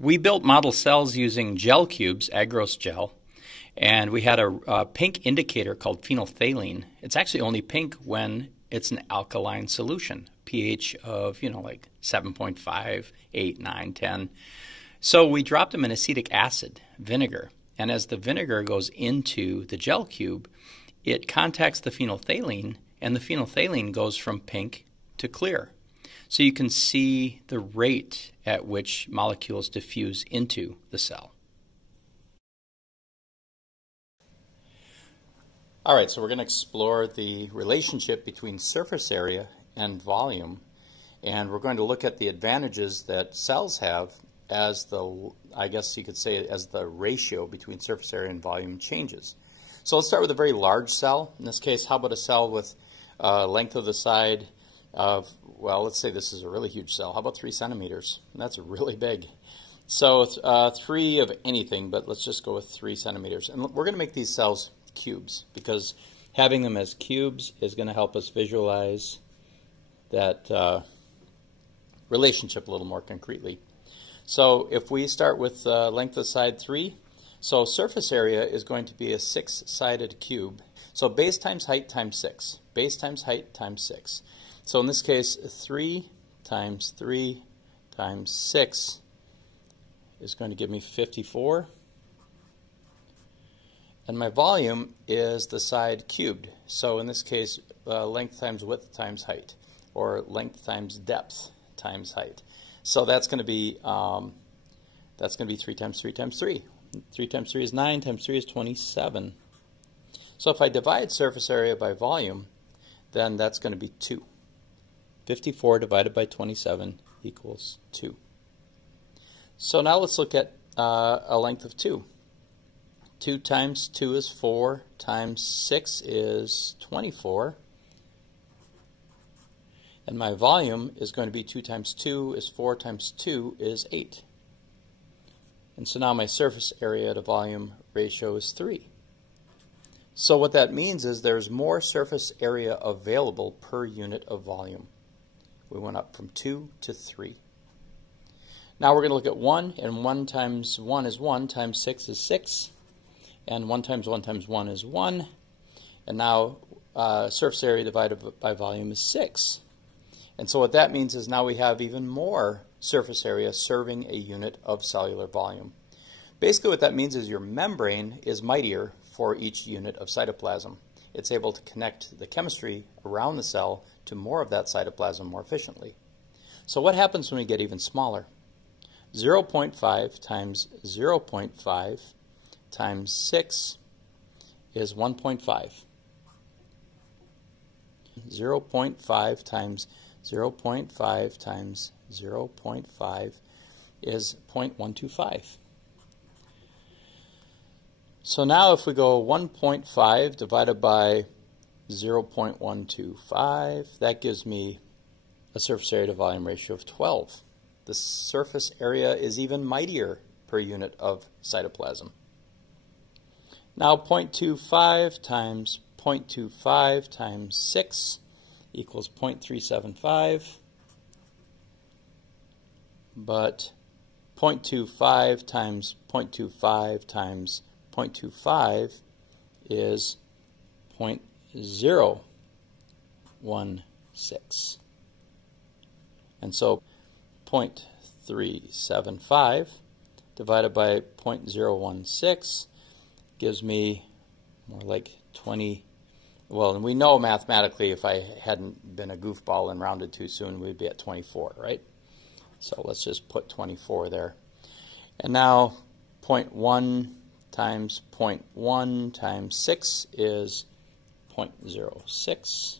We built model cells using gel cubes, agarose gel, and we had a pink indicator called phenolphthalein. It's actually only pink when it's an alkaline solution, pH of, like 7.5, 8, 9, 10. So we dropped them in acetic acid, vinegar, and as the vinegar goes into the gel cube, it contacts the phenolphthalein, and the phenolphthalein goes from pink to clear. So you can see the rate at which molecules diffuse into the cell. All right, so we're going to explore the relationship between surface area and volume, and we're going to look at the advantages that cells have as I guess you could say, as the ratio between surface area and volume changes. So let's start with a very large cell. In this case, how about a cell with length of the side of, well, let's say this is a really huge cell. How about 3 centimeters? That's really big. So 3 of anything, but let's just go with 3 centimeters. And we're going to make these cells cubes because having them as cubes is going to help us visualize that relationship a little more concretely. So if we start with length of side 3, so surface area is going to be a 6-sided cube. So base times height times 6. Base times height times 6. So in this case, 3 times 3 times 6 is going to give me 54. And my volume is the side cubed. So in this case, length times width times height, or length times depth times height. So that's going to be 3 times 3 times 3. 3 times 3 is 9, times 3 is 27. So if I divide surface area by volume, then that's going to be 2. 54 divided by 27 equals 2. So now let's look at a length of 2. 2 times 2 is 4, times 6 is 24. And my volume is going to be 2 times 2 is 4 times 2 is 8. And so now my surface area to volume ratio is 3. So what that means is there's more surface area available per unit of volume. We went up from 2 to 3. Now we're going to look at 1, and 1 times 1 is 1, times 6 is 6, and 1 times 1 times 1 is 1. And now surface area divided by volume is 6. And so what that means is now we have even more surface area serving a unit of cellular volume. Basically what that means is your membrane is mightier for each unit of cytoplasm. It's able to connect the chemistry around the cell to more of that cytoplasm more efficiently. So what happens when we get even smaller? 0.5 times 0.5 times 6 is 1.5. 0.5 times 0.5 times 0.5 is 0.125. So now if we go 1.5 divided by 0.125, that gives me a surface area to volume ratio of 12. The surface area is even mightier per unit of cytoplasm. Now 0.25 times 0.25 times 6 equals 0.375, but 0.25 times 0.25 times 0.25 is 0.016. And so 0.375 divided by 0.016 gives me more like 20. Well, and we know mathematically if I hadn't been a goofball and rounded too soon, we'd be at 24, right? So let's just put 24 there. And now 0.1 times 0.1 times 6 is 0.06.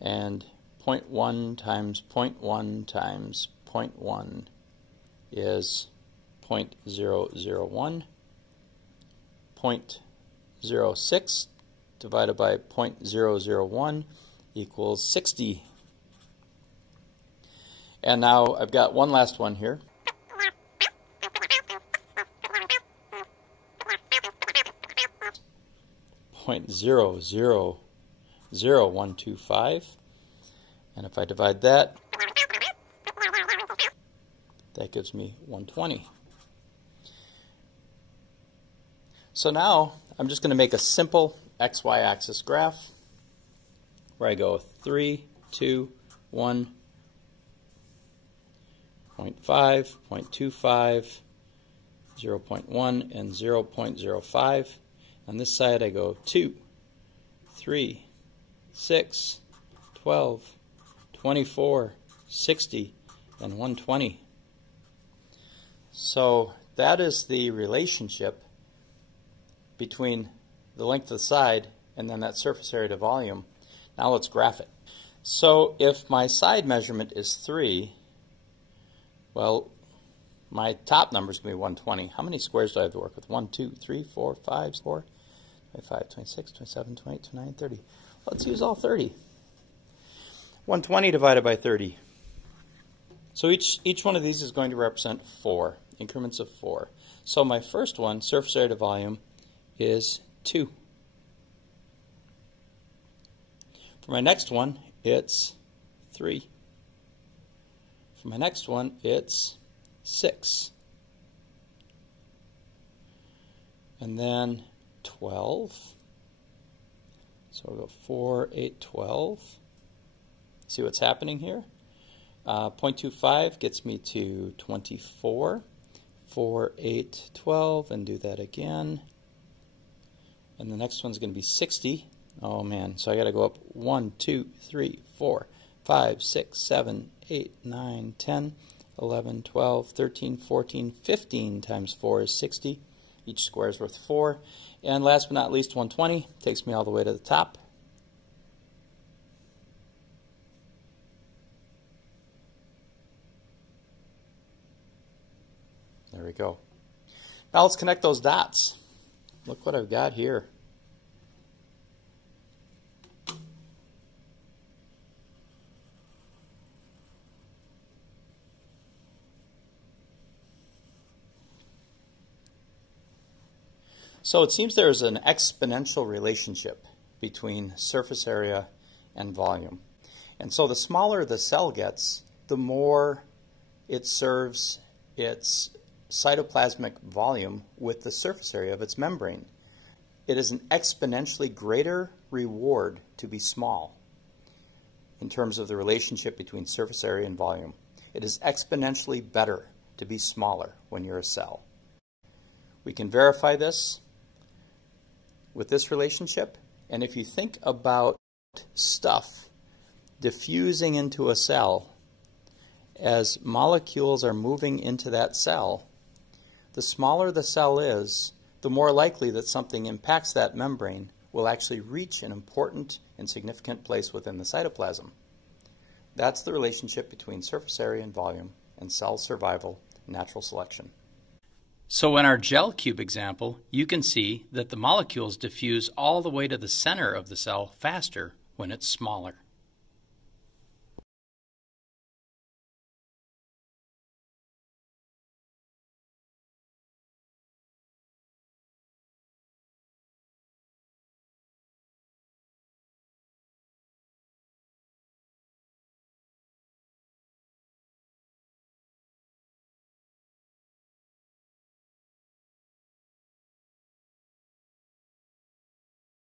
And 0.1 times 0.1 times 0.1 is 0.001. 0.06 divided by 0.001 equals 60. And now I've got one last one here. .000125, and if I divide that, That gives me 120. So now I'm just going to make a simple XY axis graph where I go 3, 2, 1, 0.5, 0.25, 0.1, and 0.05. On this side I go 2, 3, 6, 12, 24, 60, and 120. So that is the relationship between the length of the side and then that surface area to volume. Now let's graph it. So if my side measurement is 3, well, my top number is going to be 120. How many squares do I have to work with? 1, 2, 3, 4, 5, 4, 25, 26, 27, 28, 29, 30. Let's use all 30. 120 divided by 30. So each one of these is going to represent 4, increments of 4. So my first one, surface area to volume, is 2. For my next one, it's 3. For my next one, it's 6. And then 12. So we'll go 4, 8, 12. See what's happening here? 0.25 gets me to 24. 4, 8, 12, and do that again. And the next one's going to be 60. Oh man, so I got to go up 1, 2, 3, 4, 5, 6, 7, 8, 9, 10, 11, 12, 13, 14, 15 times 4 is 60. Each square is worth 4. And last but not least, 120 takes me all the way to the top. There we go. Now let's connect those dots. Look what I've got here. So it seems there is an exponential relationship between surface area and volume. And so the smaller the cell gets, the more it serves its cytoplasmic volume with the surface area of its membrane. It is an exponentially greater reward to be small in terms of the relationship between surface area and volume. It is exponentially better to be smaller when you're a cell. We can verify this with this relationship, and if you think about stuff diffusing into a cell as molecules are moving into that cell, the smaller the cell is, the more likely that something impacts that membrane will actually reach an important and significant place within the cytoplasm. That's the relationship between surface area and volume and cell survival and natural selection. So in our gel cube example, you can see that the molecules diffuse all the way to the center of the cell faster when it's smaller.